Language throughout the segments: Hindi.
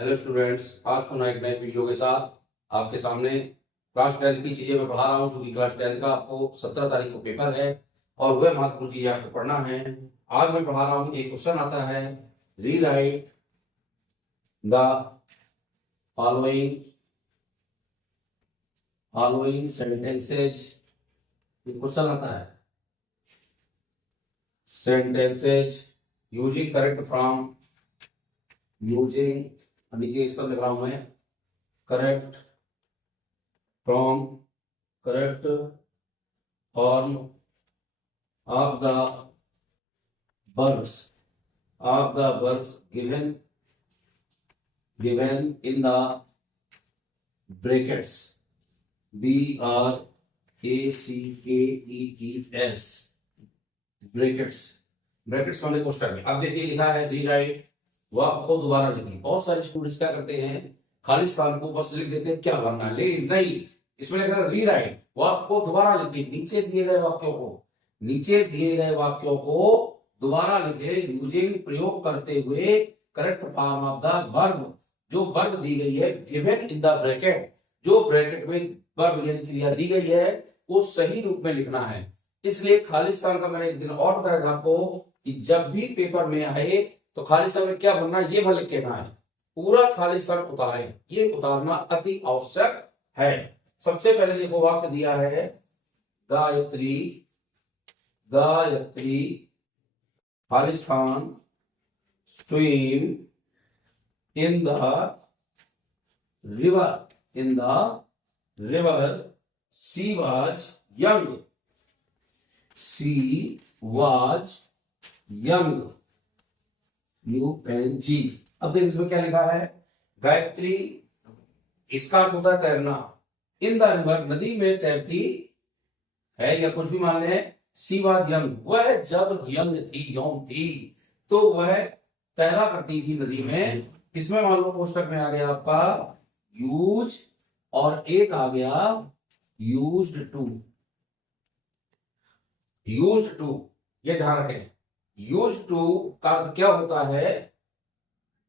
हेलो स्टूडेंट्स, आज को एक नए वीडियो के साथ आपके सामने क्लास 10 की चीजें मैं पढ़ा रहा हूँ। क्योंकि क्लास 10 का आपको 17 तारीख को पेपर है और वह महत्वपूर्ण चीजें आपको पढ़ना है। आज मैं पढ़ा रहा हूँ, एक क्वेश्चन आता है, rewrite the following following sentences. Question आता है sentences using correct from using, नीचे इस पर लिख रहा हूं मैं, correct from correct form of the verbs given in the brackets brackets brackets वाले क्वेश्चन में अब देखिए लिखा है रीराइट, वाक्य को दोबारा लिखिए। बहुत सारे स्टूडेंट्स क्या करते हैं, खाली स्थान को बस लिख देते हैं क्या भरना है, लेकिन नहीं, इसमें लिखा रीराइट, वाक्य को दोबारा लिखिए। नीचे दिए गए वाक्यों को दोबारा लिखे यूजिंग, प्रयोग करते हुए correct form of the verb, जो वर्ब दी गई है गिवन इन द ब्रैकेट, जो ब्रैकेट में वर्ब यानी क्रिया दी गई है वो सही रूप में लिखना है। इसलिए खाली स्थान का मैंने एक दिन और बताया था आपको कि जब भी पेपर में आए तो खाली स्थान में क्या भरना है, ये भर लिख के ना है, पूरा खाली स्थान उतारें, ये उतारना अति आवश्यक है। सबसे पहले देखो वाक्य दिया है, गायत्री खाली स्थान swim in the river she was young UNG। अब देखिए इसमें क्या लिखा है, गायत्री, इसका अर्थ होता है तैरना, इन द रिवर नदी में तैरती है या कुछ भी मान लें, सी वाज यंग, वह जब यंग थी, यौन थी, तो वह तैरा करती थी नदी में। इसमें मान लो कोष्टक में आ गया आपका यूज और एक आ गया यूज्ड टू, ये ध्यान रखें। यूज टू का अर्थ क्या होता है,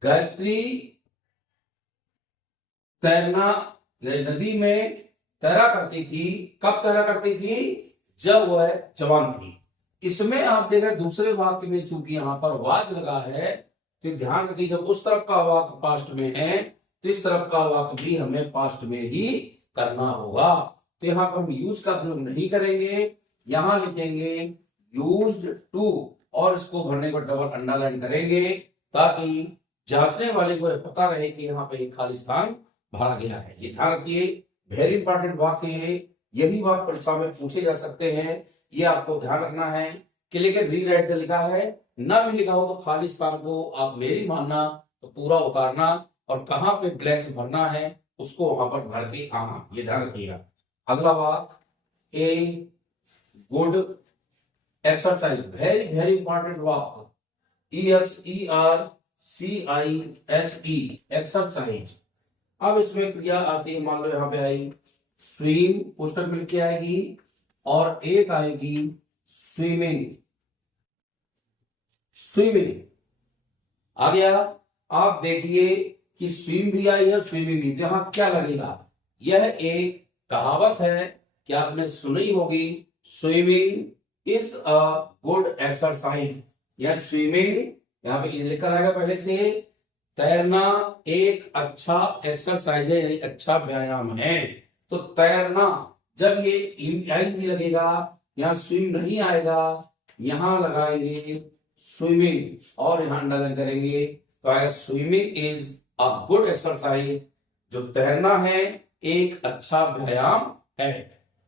गायत्री तैरना नदी में तैरा करती थी, कब तैरा करती थी, जब वह जवान थी। इसमें आप देखें दूसरे वाक्य में चूंकि यहां पर वाज लगा है तो ध्यान रखिए, जब उस तरफ का वाक्य पास्ट में है तो इस तरफ का वाक्य भी हमें पास्ट में ही करना होगा। तो यहां पर हम यूज का प्रयोग नहीं करेंगे, यहां लिखेंगे यूज्ड टू और इसको भरने पर डबल अंडरलाइन करेंगे ताकि जांचने वाले को पता रहे कि यहाँ पे एक खाली स्थान भरा गया है। ये ध्यान रखिए, वेरी इंपॉर्टेंट वाक्य है, यही वाक्य परीक्षा में पूछे जा सकते हैं, ये आपको ध्यान रखना है। कि लेकिन रीराइट लिखा है, ना भी लिखा हो तो खाली स्थान को आप मेरी मानना तो पूरा उतारना और कहां पे ब्लैंक्स भरना है उसको वहां पर भर के आना, ये ध्यान रखिएगा। अगला वाक्य, a good exercise, very important वाक्य, EXERCISE एक्सरसाइज। अब इसमें क्रिया आती है, मान लो यहां पे आई स्विम, पुस्तक मिल के आएगी और एक आएगी स्विमिंग आ गया। आप देखिए कि स्विम भी आई है, स्विमिंग भी, तो यहां क्या लगेगा, यह एक कहावत है कि आपने सुनी होगी, swimming is a good exercise, या स्विमिंग यहां पे लिखा रहेगा पहले से, तैरना एक अच्छा एक्सरसाइज है, यानी अच्छा व्यायाम है। तो तैरना, जब ये ing लगेगा, यहां स्विम नहीं आएगा, यहां लगाएंगे स्विमिंग और यहां अंडरलाइन करेंगे, तो आएगा swimming is a good exercise, जो तैरना है एक अच्छा व्यायाम है।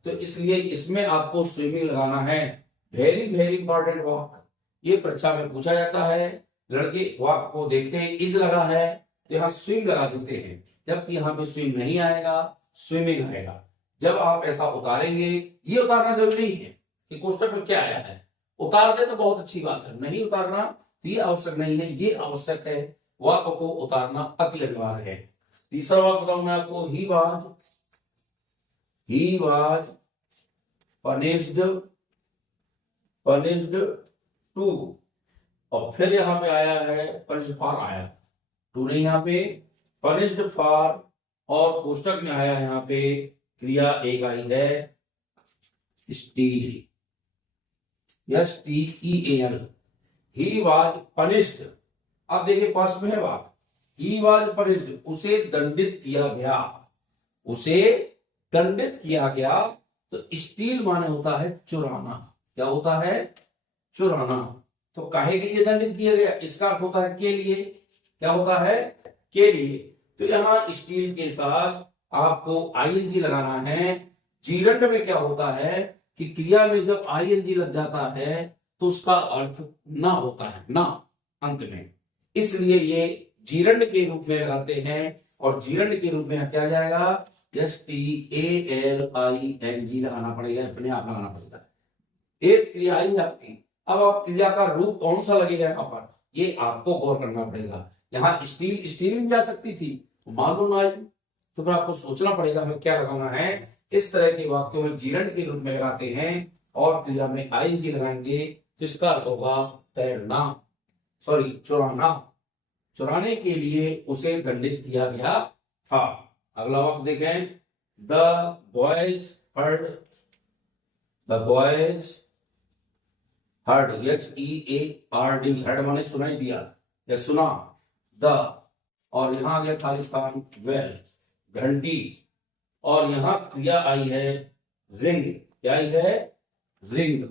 तो इसलिए इसमें आपको स्विमिंग लगाना है। वेरी इंपॉर्टेंट वाक्य, ये परीक्षा में पूछा जाता है। लड़के वाक्य को देखते हैं, इज लगा है तो यहाँ स्विम लगा देते हैं, जबकि यहाँ पे स्विम नहीं आएगा, स्विमिंग आएगा। जब आप ऐसा उतारेंगे, ये उतारना जरूरी है कि कोष्टक में क्या आया है, उतार दे तो बहुत अच्छी बात है, नहीं उतारना तो ये आवश्यक नहीं है, ये आवश्यक है, वाक्य को उतारना अति अनिवार्य है। तीसरा वाक्य बताऊं मैं आपको, ही वाज पनिश्ड टू, और फिर यहां पे आया है पनिश फॉर, आया टू नहीं, यहां पे पनिश्ड फॉर, और कोष्टक में आया यहाँ पे क्रिया एक आई है steel, STEAL। He was punished, अब देखिए पास्ट में है बात, ही वॉज पनिश्ड, उसे दंडित किया गया, उसे दंडित किया गया। तो स्टील माने होता है चुराना, क्या होता है? चुराना। तो काहे के लिए दंडित किया गया, इसका अर्थ होता है के लिए, क्या होता है? के लिए। तो यहां स्टील के साथ आपको ING लगाना है। जीरंड में क्या होता है कि क्रिया में जब ING लग जाता है तो उसका अर्थ ना होता है, ना अंत में, इसलिए ये जीरंड के रूप में लगाते हैं। और जीरंड के रूप में क्या जाएगा? STALING लगाना पड़ेगा, अपने आप लगाना पड़ेगा। एक क्रिया आई आपकी, अब आप क्रिया का रूप कौन सा लगेगा यहाँ पर, ये आपको गौर करना पड़ेगा। यहाँ स्टील स्टीलिंग जा सकती थी, मालूम आई, तो फिर आपको सोचना पड़ेगा हमें क्या लगाना है। इस तरह के वाक्यों में जीरंड के रूप में लगाते हैं और क्रिया में ING लगाएंगे तो इसका अर्थ होगा तैरना, सॉरी चुराना। चुराने के लिए उसे दंडित किया गया था। अगला वाक्य देखें, the boys heard, the boys heard, HEARD, heard माने सुनाई दिया या सुना, द, और यहां आ गया खालिस्तान वेल, घंटी, और यहां क्रिया आई है रिंग, क्या आई है? रिंग।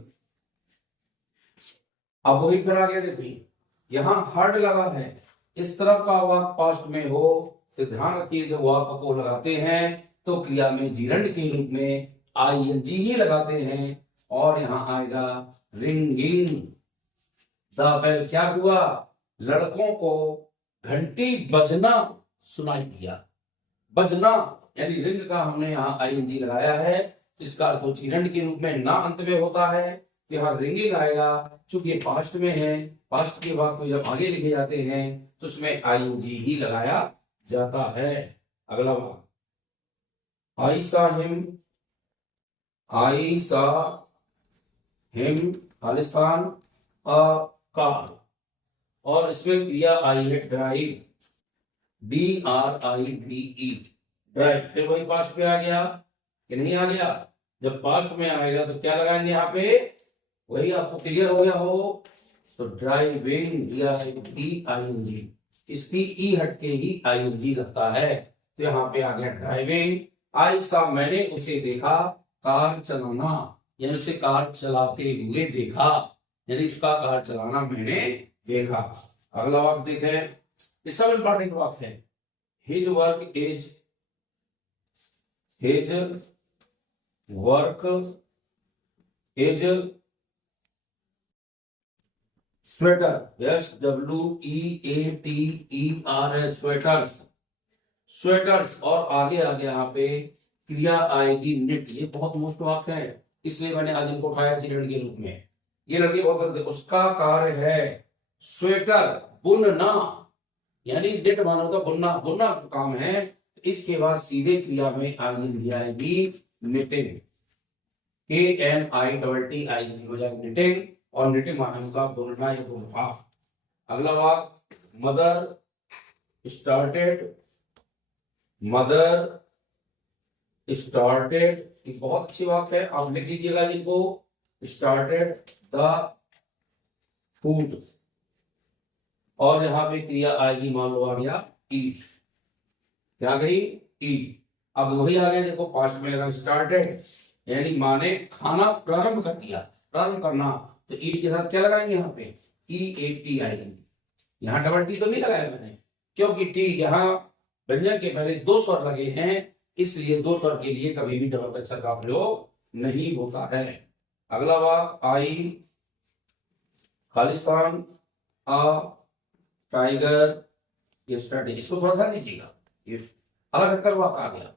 अब वही फिर आगे देखिए, यहां हर्ड लगा है, इस तरफ का वाक्य पास्ट में हो तो ध्यान रखिए जब वाक्य को लगाते हैं तो क्रिया में जीरंड के रूप में ING ही लगाते हैं। और यहां आएगा रिंगिंग द बेल, क्या हुआ? लड़कों को घंटी बजना सुनाई दिया, बजना, यानी रिंग का हमने यहाँ ING लगाया है, इसका अर्थ जीरंड के रूप में ना अंत में होता है, तो यहाँ रिंगिंग आएगा। चूंकि ये पास्ट में है, पास्ट के बाद जब आगे लिखे जाते हैं तो उसमें ING ही लगाया जाता है। अगला वाक्य, I saw him Khalistan a car, और इसमें क्रिया आई है ड्राइव, DRIVE, ड्राइव। फिर वही पास्ट में आ गया कि नहीं आ गया? जब पास्ट में आएगा तो क्या लगाएंगे यहाँ पे, वही आपको क्लियर हो गया हो तो ड्राइविंग, DRIVING, इसकी ई हट के ही ING लगता है, तो यहाँ पे आ गया ड्राइविंग। आई सा, मैंने उसे देखा, कार चलाना, यानी उसे कार चलाते हुए देखा, यानी उसका कार चलाना मैंने देखा। अगला वाक्य देखें, ये सब इंपॉर्टेंट वाक्य है। His work is, his work is sweater, SWEATER, sweaters, sweaters. और आगे आगे यहाँ पे क्रिया आएगी निट, ये बहुत मोस्ट वाक्य है इसलिए मैंने आज इनको उठाया जीरंड के रूप में। ये लड़के बहुत करते, उसका कार्य है स्वेटर बुनना, यानी निट मानो का बुनना, बुनना काम है। इसके बाद सीधे क्रिया में आएगी निटिंग, KNITTING हो जाएगी निटिंग, और निटिंग माने का बुनना या बुनना। अगला वाक्य, मदर स्टार्टेड, मदर स्टार्टेड, एक बहुत अच्छी वाक्य है, आप लिख लीजिएगा जिनको, स्टार्टेड द फूड, और यहां पे क्रिया आएगी, मान लो आ गया ईट, क्या गई? ईट। अब वही आ गया, देखो पास्ट में लगा स्टार्टेड, यानी माने खाना प्रारंभ कर दिया, प्रारंभ करना, तो ईट के साथ क्या लगाएंगे यहाँ पे? EAT आएगी। यहाँ डबल टी तो नहीं लगाया मैंने, क्योंकि टी यहाँ व्यंजन के पहले दो स्वर लगे हैं, इसलिए दो स्वर के लिए कभी भी डबल अक्षर का प्रयोग नहीं होता है। अगला वाक्य, आई खालिस्तान अ टाइगर यस्टरडे, इसको थोड़ा सा लीजिएगा, ये अलग हटकर वाक्य आ गया।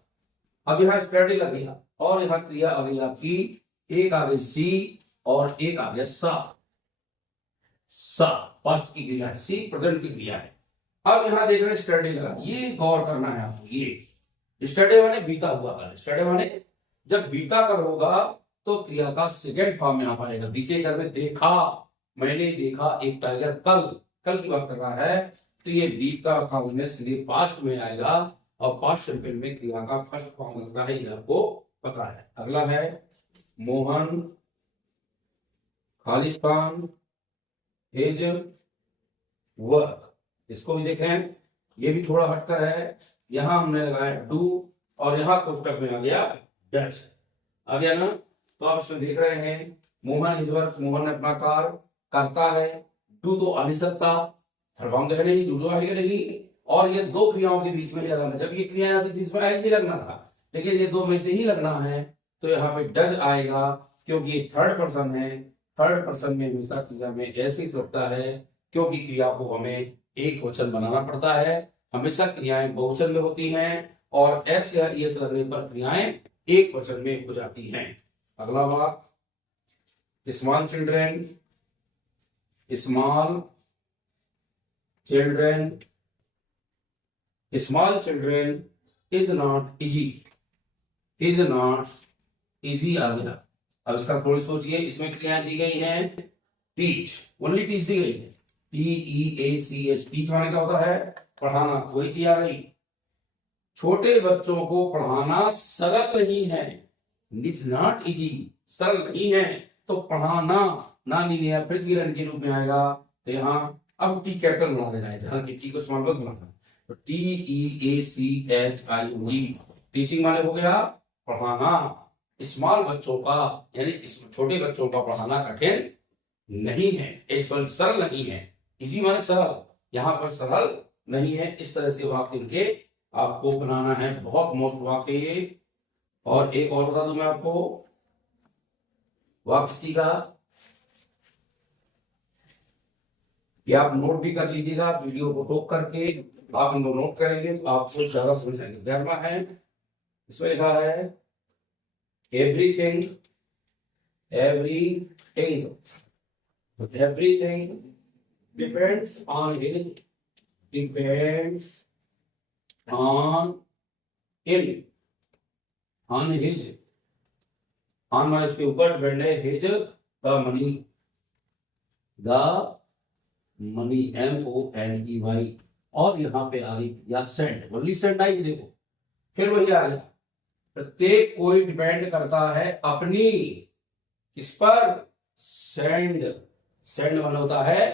अब यहाँ स्टडी लग गया और यहाँ क्रिया आ गई आपकी, एक आ गई सी और एक आ गया सा, सा पास्ट की क्रिया है, सी प्रेजेंट की क्रिया है। अब यहां देख रहे हैं स्टडी लगा, ये गौर करना है आपको, ये स्टडी माने बीता हुआ कर, स्टडी माने जब बीता कर होगा तो क्रिया का सेकेंड फॉर्म में आ पाएगा। बीते कर में देखा, मैंने देखा एक टाइगर, कल, कल की बात कर रहा है, तो ये बीप का फॉर्म में सीधे पास्ट में आएगा और पास्ट सिंपल में क्रिया का फर्स्ट फॉर्म लगता है, ये आपको पता है। अगला है मोहन खालिस्तान हिज वर्क। इसको भी देखें, ये भी थोड़ा हटकर है। यहां हमने लगाया डू और यहां कोष्टक में आ गया डच, आ गया ना। तो आप इसमें देख रहे हैं मोहन हिज वर्क, मोहन अपना कार्य करता है। डू तो आ नहीं सकता, थर्ड फॉर्म तो है नहीं, डू तो आएगा नहीं। और ये दो क्रियाओं के बीच में ही लगाना, जब ये क्रियाएं आती थी इसमें आई लगना था, लेकिन ये दो में से ही लगना है, तो यहाँ पे डज आएगा क्योंकि ये थर्ड पर्सन है। थर्ड पर्सन में हमेशा क्रिया में ऐसे ही लगता है क्योंकि क्रिया को हमें एक वचन बनाना पड़ता है। हमेशा क्रियाएं बहुवचन में होती हैं और एस या एस लगने पर क्रियाएं एक वचन में हो जाती हैं। अगला बात, small children, small children, small children is not easy, is not easy आ गया। अब इसका थोड़ी सोचिए, इसमें क्रियाएं दी गई हैं टीच, ओनली टीच दी गई है, TEACH। टीच माने क्या होता है? पढ़ाना, वही चीज आ गई। छोटे बच्चों को पढ़ाना सरल नहीं है, इट्स नॉट इजी, सरल नहीं है। तो पढ़ाना ना नहीं है, फिर के रूप में आएगा। तो यहाँ अब टी कैपिटल बना देना है, जहां की टी को स्मॉल बनाना। तो TEACHING, टीचिंग माने हो गया पढ़ाना। स्मॉल बच्चों का यानी छोटे बच्चों का पढ़ाना कठिन नहीं है, सॉरी सरल नहीं है। इजी माने सरल, यहाँ पर सरल नहीं है। इस तरह से वाक्य इनके आपको बनाना है, बहुत मोस्ट वाक्य ये। और एक और बता दूं मैं आपको वाक्य सी का, ये आप नोट भी कर लीजिएगा, वीडियो को रोक करके आप इनको नोट करेंगे तो आपको ज्यादा समझ आएंगे। ग्यारहवा है, इसमें लिखा है everything, everything, everything depends on his, depends on his, on his, on माने उसके ऊपर डिपेंड है, his the money, the money, MONEY। और यहाँ पे आ गई या सेंड, ओनली सेंड आई, देखो फिर वही आ गया। प्रत्येक कोई डिपेंड करता है अपनी इस पर, सेंड, सेंड माने होता है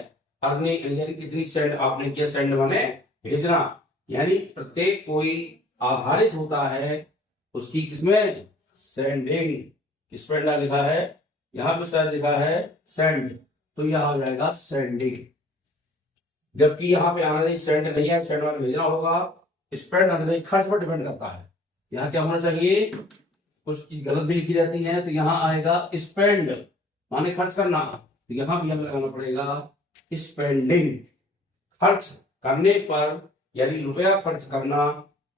अर्निंग, यानी कितनी सेंड आपने किया, सेंड माने भेजना। यानी प्रत्येक कोई आधारित होता है उसकी किसमें, सेंडिंग। किस पर लिखा है, यहां पे शायद लिखा है सेंड, तो यह आ जाएगा सेंडिंग। जबकि यहाँ पे आना सेंड नहीं है, सेंड माने भेजना होगा। स्पेंड आना खर्च पर डिपेंड करता है। यहाँ क्या होना चाहिए, कुछ चीज गलत भी लिखी जाती है, तो यहाँ आएगा स्पेंड माने खर्च करना, तो यहाँ भी हमें लगाना पड़ेगा स्पेंडिंग। खर्च करने पर यानी रुपया खर्च करना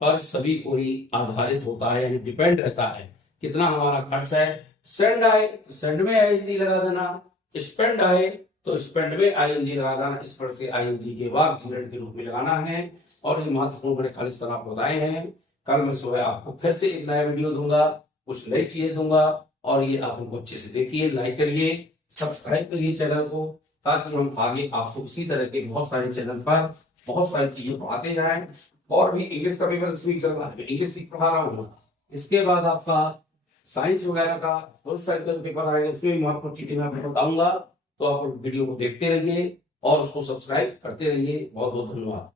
पर सभी कोई आधारित होता है, यानी डिपेंड रहता है कितना हमारा खर्च है। सेंड आए तो सेंड में ING लगा देना, स्पेंड आए तो स्पेंड में ING लगा देना। इस पर से ING के बाद जीरेंट के रूप में लगाना है। और ये महत्वपूर्ण बड़े खालिस्तान आप बताए हैं। कल मैं सुबह आपको फिर से एक नया वीडियो दूंगा, कुछ नई चीजें दूंगा, और ये आप उनको अच्छे से देखिए, लाइक करिए, सब्सक्राइब करिए चैनल को, ताकि हम आगे आपको इसी तरह के बहुत सारे चैनल पर बहुत सारी चीजें पढ़ाते जाएं। और भी इंग्लिश का पेपर इसमें करना है, इंग्लिश सीख पढ़ा रहा हूँ। इसके बाद आपका साइंस वगैरह का सोशल साइंस का पेपर आएगा, उसमें भी महत्वपूर्ण चीजें मैं आपको बताऊंगा। तो आप वीडियो को देखते रहिए और उसको सब्सक्राइब करते रहिए। बहुत बहुत धन्यवाद।